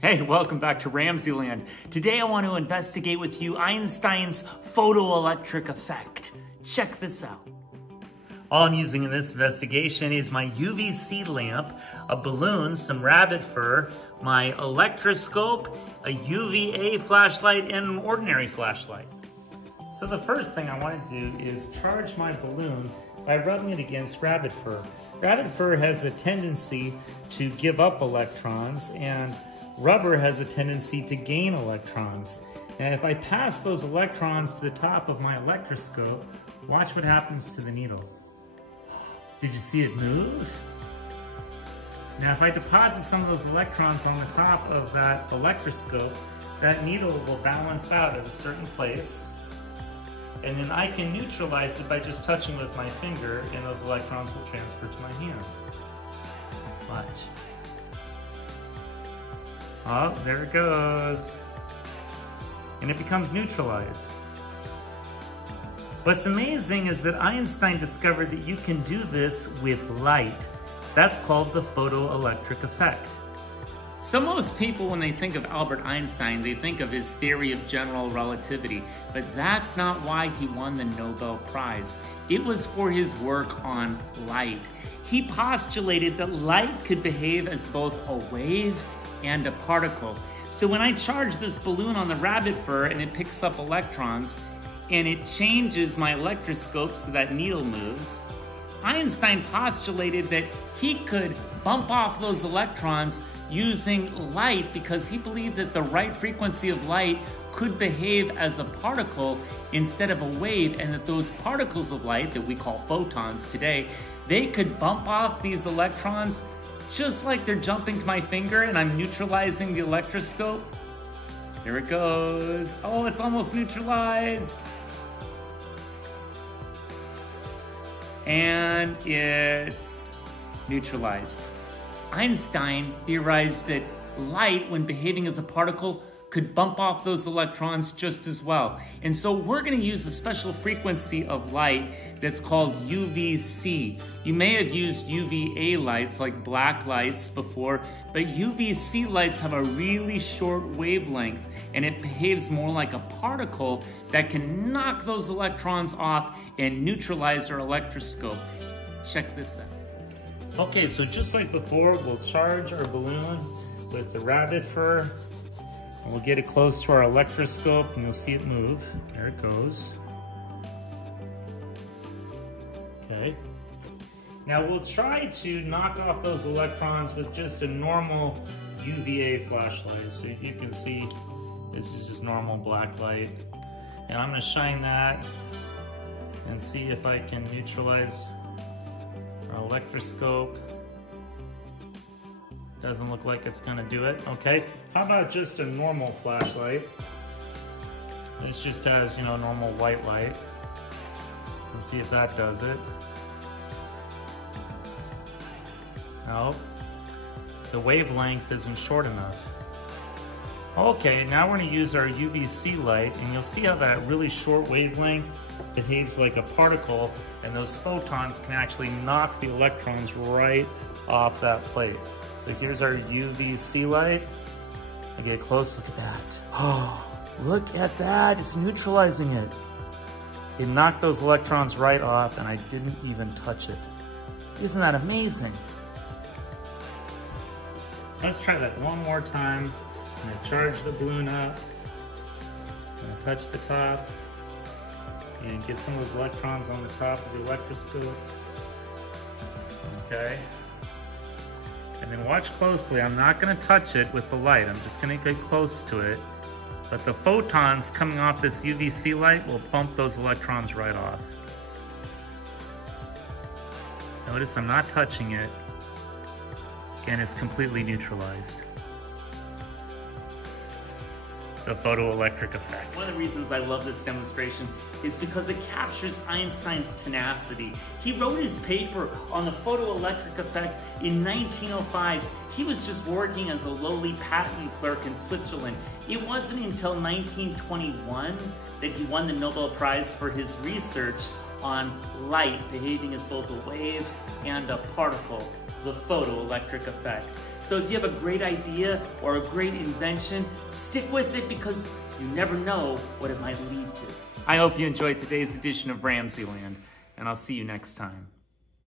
Hey, welcome back to RamZland. Today I want to investigate with you Einstein's photoelectric effect. Check this out. All I'm using in this investigation is my UVC lamp, a balloon, some rabbit fur, my electroscope, a UVA flashlight, and an ordinary flashlight. So the first thing I want to do is charge my balloon by rubbing it against rabbit fur. Rabbit fur has a tendency to give up electrons, and rubber has a tendency to gain electrons. And if I pass those electrons to the top of my electroscope, watch what happens to the needle. Did you see it move? Now if I deposit some of those electrons on the top of that electroscope, that needle will balance out at a certain place, and then I can neutralize it by just touching with my finger, and those electrons will transfer to my hand. Watch. Oh, there it goes. And it becomes neutralized. What's amazing is that Einstein discovered that you can do this with light. That's called the photoelectric effect. So most people, when they think of Albert Einstein, they think of his theory of general relativity, but that's not why he won the Nobel Prize. It was for his work on light. He postulated that light could behave as both a wave and a particle. So when I charge this balloon on the rabbit fur and it picks up electrons, and it changes my electroscope so that needle moves, Einstein postulated that he could bump off those electrons using light because he believed that the right frequency of light could behave as a particle instead of a wave, and that those particles of light that we call photons today, they could bump off these electrons just like they're jumping to my finger and I'm neutralizing the electroscope. There it goes. Oh, it's almost neutralized. And it's neutralized. Einstein theorized that light, when behaving as a particle, could bump off those electrons just as well. And so we're going to use a special frequency of light that's called UVC. You may have used UVA lights like black lights before, but UVC lights have a really short wavelength, and it behaves more like a particle that can knock those electrons off and neutralize our electroscope. Check this out. Okay, so just like before, we'll charge our balloon with the rabbit fur, and we'll get it close to our electroscope, and you'll see it move. There it goes. Okay. Now we'll try to knock off those electrons with just a normal UVA flashlight. So you can see this is just normal black light. And I'm going to shine that and see if I can neutralize our electroscope. Doesn't look like it's going to do it. Okay, how about just a normal flashlight? This just has, you know, normal white light. Let's see if that does it. No, the wavelength isn't short enough. Okay, now we're going to use our UVC light, and you'll see how that really short wavelength behaves like a particle, and those photons can actually knock the electrons right off that plate. So here's our UVC light. I get a close look at that. Oh, look at that, it's neutralizing it. It knocked those electrons right off, and I didn't even touch it. Isn't that amazing? Let's try that one more time. I'm gonna charge the balloon up. I'm gonna touch the top and get some of those electrons on the top of the electroscope. Okay. And then watch closely. I'm not gonna touch it with the light. I'm just gonna get close to it. But the photons coming off this UVC light will bump those electrons right off. Notice I'm not touching it, and it's completely neutralized. The photoelectric effect. One of the reasons I love this demonstration is because it captures Einstein's tenacity. He wrote his paper on the photoelectric effect in 1905. He was just working as a lowly patent clerk in Switzerland. It wasn't until 1921 that he won the Nobel Prize for his research on light behaving as both a wave and a particle. the photoelectric effect. So if you have a great idea or a great invention, stick with it because you never know what it might lead to. I hope you enjoyed today's edition of RamZland, and I'll see you next time.